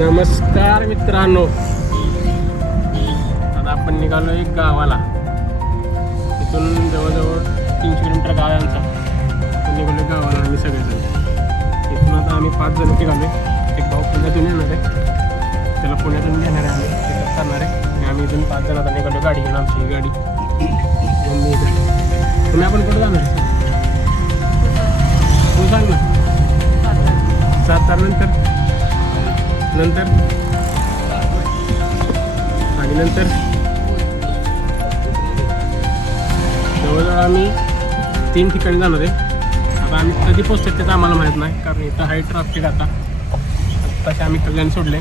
नमस्कार मित्रांनो. आता आपण निघालो एक गावाला. तिथून जवळजवळ तीनशे किलोमीटर गाव आहे आमचा. निघालो गावाला आम्ही सगळेजण. तिथून आता आम्ही पाच जण निघालो एक भाऊ पुण्यातून येणार आहे. त्याला पुण्यातून घेणार आहे आम्ही. तिथं करणार आहे. आणि आम्ही इथून पाच जण आता निघालो गाडी घेऊन आमची गाडी. मम्मी इथे. तुम्ही आपण कुठं जाणार? तू सांग ना. सातारा. नंतर? आणि नंतर? जवळजवळ आम्ही तीन ठिकाणी जाणार आहे. आता आम्ही कधी पोहोचतो त्याचं आम्हाला माहीत नाही कारण इथं हाय ट्राफिक आता. तसे आम्ही कल्याण सोडले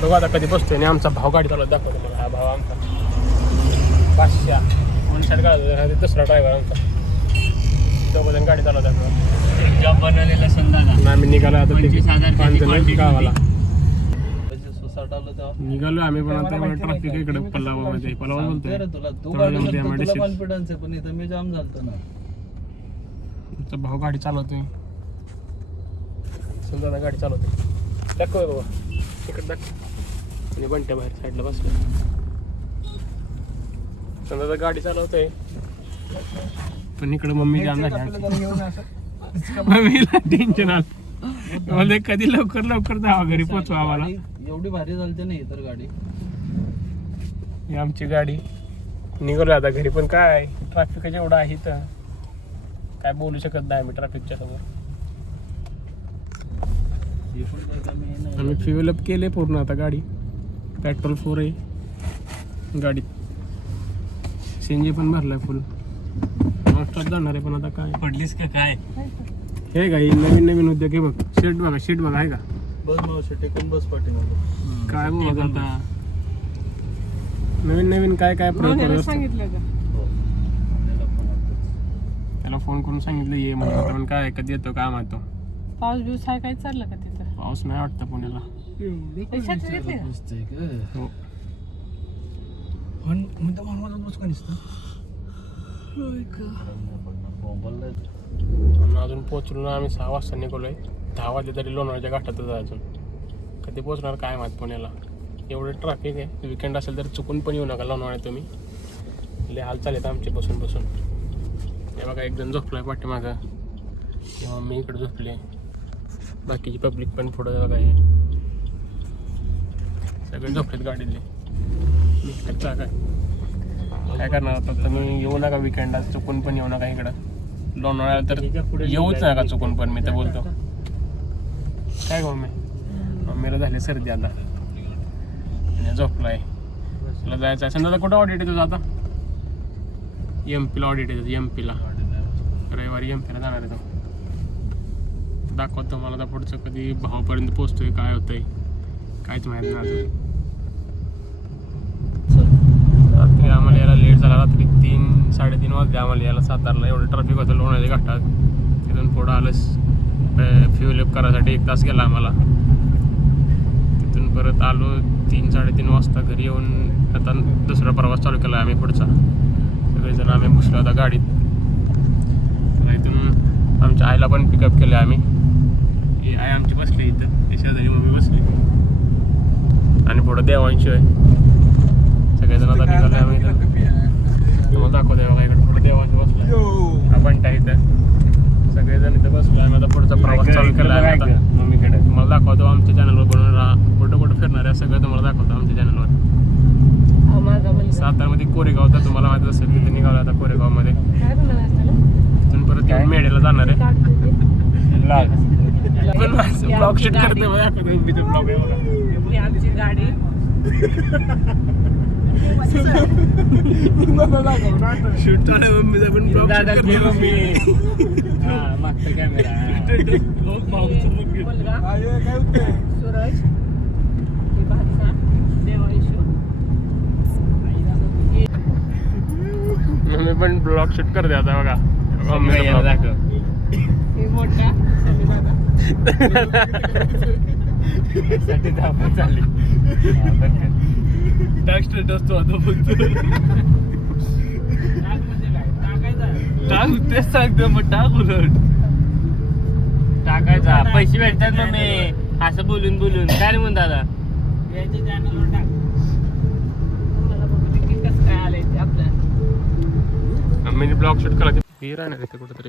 बघू आता कधी पोहोचतो आणि आमचा भाव गाडी चालवत दाखवतो मला हा भाव आमचा. पाचशा. म्हणून साईड गाडी दुसरा ड्रायव्हर आमचा. दोघं गाडी चालवत दाखवतो जॉब बनवलेला आणि आम्ही निघालो आता पाच जण गावाला. निघालो आम्ही पण आता ट्रॅफिक इकडे पल्लावा सांगतोय रे बोलतोय कॉन्फिडन्स आहे पण इथं मी जाम झालतो ना. तुमचा भाऊ गाडी चालवतोय. समजा गाडी चालवतोय. दाखव बाबा. इकडे दाखव. आणि बंट्या बाहेर साईडला बसलो समजा गाडी चालवतोय. पण इकडे मम्मी आमची. मम्मीला टेन्शन आलं. म्हणजे कधी लवकर लवकर जावा घरी पोचवा आम्हाला. एवढी भारी चालते नाही तर गाडी. ही आमची गाडी. निघालो आता घरी पण काय ट्रॅफिक एवढं आहे तर काय बोलू शकत नाही आम्ही ट्रॅफिकच्या समोर. आम्ही फ्युअल अप केले पूर्ण आता गाडी. पेट्रोल फोर आहे. गाडीत. सीएनजी पण भरलाय फुल नॉनस्टॉप जाणार आहे पण आता काय? पडलीस का काय? हे का ही नवीन नवीन उद्योग आहे बघ. शेट बघा शेट बघा आहे का? बस मावशी टेकून बस पाठीमागं. काय बघ आता. नवीन नवीन काय काय करत असतो. हो. त्याला पण फोन करून सांगितलं ये म्हणून. आता पण काय कधी येतो काय माहितो पाऊस बिऊस आहे काय चाललं का तिथं? पाऊस नाही वाटतं पुण्याला. पैशात घेतले का? मस्त आहे का? हो बोंबललंय. आणि अजून पोचलो ना आम्ही सहा वाजता निघालोय. दहा वाजले तरी लोणावळ्याच्या घाटातच अजून. कधी पोचणार काय माहीत पुण्याला. एवढं ट्रॅफिक आहे. विकेंड असेल तर चुकून पण येऊ नका लोणावळ्यात तुम्ही. लय हालचाल चालेत आमचे बसून बसून. हे बघा एक जण पाठी माझं किंवा मी इकडे झोपले. बाकीची पब्लिक पण पुढं बघा आहे सगळे झोपलेत गाडीतले. मी एकटाच आहे. काय करणार आता? तुम्ही येऊ नका विकेंडला चुकून पण येऊ नका इकडं. लोणावळ्याला तर येऊच नका चुकून पण मी तर बोलतो. काय गो मी मम्मीला झाली सर्दी आता. आणि झोपलाय. तुला जायचं आहे समजा कुठं ऑडिट आहे तुझं आता? एम पीला ऑडिट आहे एम पीला रविवारी एम पीला जाणार आहे तो. दाखवतो मला आता पुढचं कधी भावापर्यंत पोचतोय काय होतंय काहीच माहीत नाही अजून रात्री आम्हाला यायला लेट झाला रात्री तीन साडेतीन वाजले आम्हाला यायला सातारला. एवढं ट्रॅफिक होतं लोणाच्या घाटात. तिथून पुढं आलं फ्युल अप करायसाठी एक तास गेला आम्हाला. तिथून परत आलो तीन साडेतीन वाजता घरी येऊन आता दुसरा प्रवास चालू केला आम्ही पुढचा. सगळेजण आम्ही बसलो आता गाडीत. तर इथून आमच्या आईला पण पिकअप केलं आम्ही. ही आई आमची बसली इथं. शेजारी मम्मी बसली. आणि पुढं देवांशी आहे सगळेजण आता निघाले आम्ही तुम्हाला दाखवते बघा इकडे पुढे देवांशी बसलाय. आपण त्या इथं सगळेजण इथं बसलो आम्ही आता पुढचा प्रवास चालू केला आहे आता मम्मीकडे. तुम्हाला दाखवतो आमच्या चॅनलवर बनवून राहा कुठं कुठं फिरणार आहे सगळं तुम्हाला दाखवतो आमच्या चॅनलवर मुलगा सातारमध्ये कोरेगाव तर तुम्हाला माहीत असेल तिथे निघालो आता कोरेगावमध्ये? तिथून परत येऊन मेढेला जाणार आहे. पण ब्लॉग शूट करते बघा मी ब्लॉग आमची गाडी. शूट मम्मीचा पण ब्लॉग शूट करते मम्मी हा मागचा कॅमेरा मुलगा सूरज ही भाचा देवांशू मम्मी पण ब्लॉग शूट करते आता बघा. मम्मीचा vlog. ही मोठा आणि दादा साठी धावपळ चालली? टाक स्टेटस तो आता फक्त. टाक काय टाकायचं टाक तेच सांगतो मग टाक उलट. टाकायचा. पैसे भेटतात मग मी. असं बोलून बोलून. काय रे म्हणता दादा? याच्या चॅनलवर टाक. मला बघू दे की कसं काय आलंय ते आपल्या आम्ही ब्लॉग शूट करा विहीर आहे ना तिथे कुठेतरी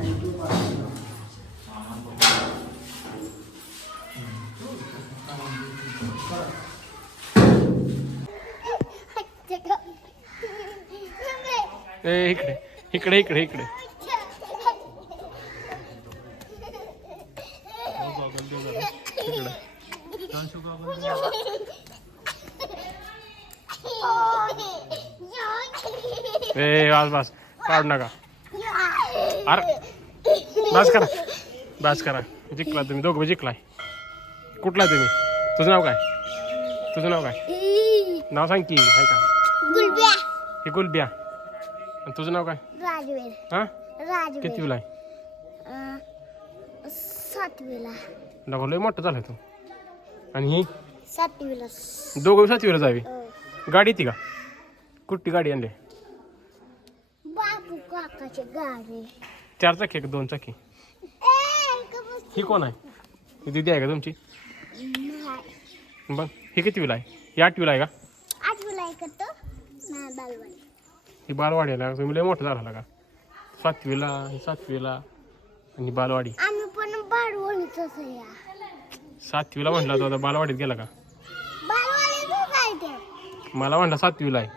ए इकडे इकडे इकडे इकडे. ए बस बस. काढू नका. अरे बस करा. बस करा. जिंकला तुम्ही. दोघं जिंकलाय. कुठला तुम्ही? तुझं नाव काय? तुझं नाव काय? नाव सांग की काय का? गुलब्या. हे गुलबिया. आणि तुझं नाव काय? राजवीर. हां? राजवीर. किती आहे? अं, सातवीला. डबा लय मोठं झालं तू. आणि ही? सातवीला. दोघं सातवीला जावी. अं, गाडी ती का? कुठली गाडी आणली? बापू काकाची गाडी. चार चाकी का दोन चाकी? ए, इकडं बस. ही कोण आहे? ही दिदी आहे का तुमची? नाही. बघ ही कितवीला आहे? ही आठवीला आहे का? आठवीला ऐकतो नाही बालवाडी ही बालवाडीला तुम्ही लय मोठं झाला का? सातवीला ही सातवीला आणि बालवाडी. आम्ही पण बालवाडीच या. सातवीला म्हटलं तो आता बालवाडीत गेला का? मला म्हटलं सातवीला आहे.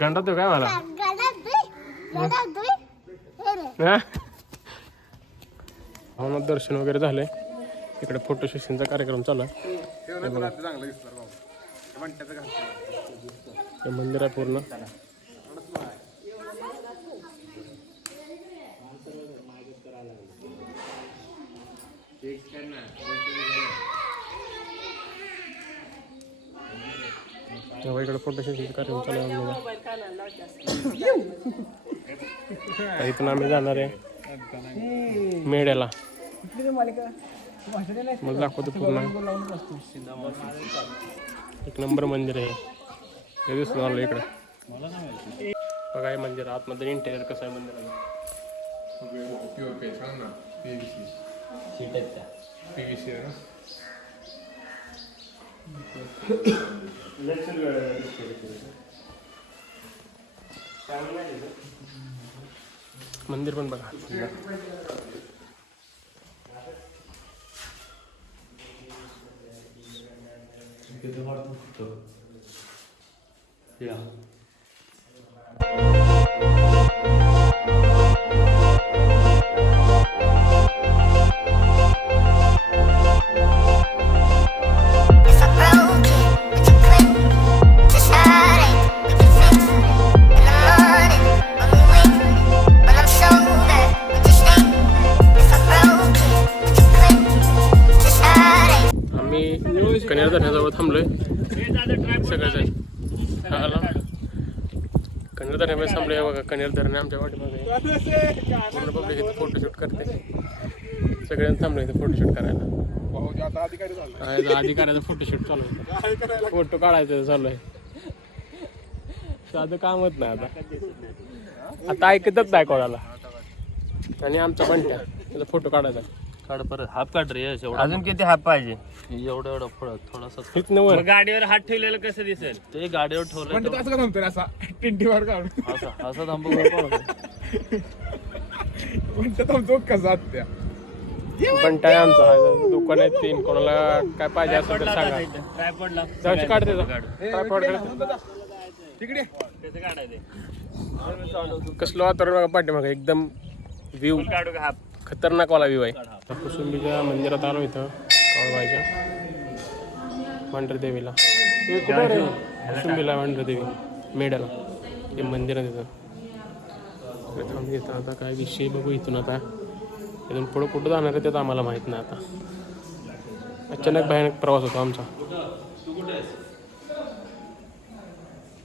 गंडा तो काय मला? हे हा? दर्शन वगैरे झालंय. इकडे फोटो सेशनचा कार्यक्रम चालू आहे. हे मंदिर आहे पूर्ण तेव्हा इकडे फोटो सेशनचा कार्यक्रम चालू आहे आम्ही इथून आम्ही जाणार आहे. मेढ्याला. मग दाखवतो पूर्ण. एक नंबर मंदिर आहे. हे दिसून आलं इकडं. बघा हे मंदिर आतमध्ये इंटेरियर कसं आहे मंदिराचं. मंदिर पण बघा. 对呀。धरणामध्ये बघा कन्या धरण आमच्या वाटेमध्ये पूर्ण पब्लिक इथे फोटोशूट करते. सगळ्यांना थांबलं इथे फोटोशूट करायला. अधिकाऱ्याचा फोटोशूट चालू आहे फोटो काढायचं चालू आहे. साधं कामच नाही आता. आता ऐकतच नाही कोणाला. आणि आमचा पण त्याचा फोटो काढायचा. काढ परत. हाफ काढ रे एवढा अजून किती हात पाहिजे? एवढं एवढं फळ थोडासा हेच नवर मग गाडीवर हात ठेवलेलं कसं दिसेल? ते गाडीवर ठेवलं असं थांबतोय असा? टिंटीवर काढून. असं असं थांबू थांबतो कसा त्या बंटा आहे आमचा हा दुकान आहे तीन कोणाला काय पाहिजे असेल तर सांगा. ट्रायपॉड तिकडे. त्याचं काढायचं. कसलं वातावरण बघा पाठीमागे एकदम व्ह्यू काढू का हाफ? खतरनाक वाला व्ह्यू आहे. आता कुसुंबीच्या मंदिरात आलो इथं काळवायच्या मांढरदेवीला कुसुंबीला मांढरदेवी मेढ्याला. हे मंदिर आहे तिथं. इथं आम्ही इथं आता काय विषय बघू इथून आता. इथून पुढं कुठं जाणार आहे ते तर आम्हाला माहीत नाही आता. अचानक भयानक प्रवास होता आमचा.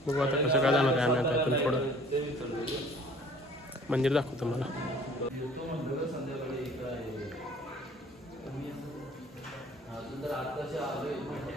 बघू आता कसं काय जाणार आहे आम्ही आता इथून पुढं. मंदिर दाखवतो मला 各校对。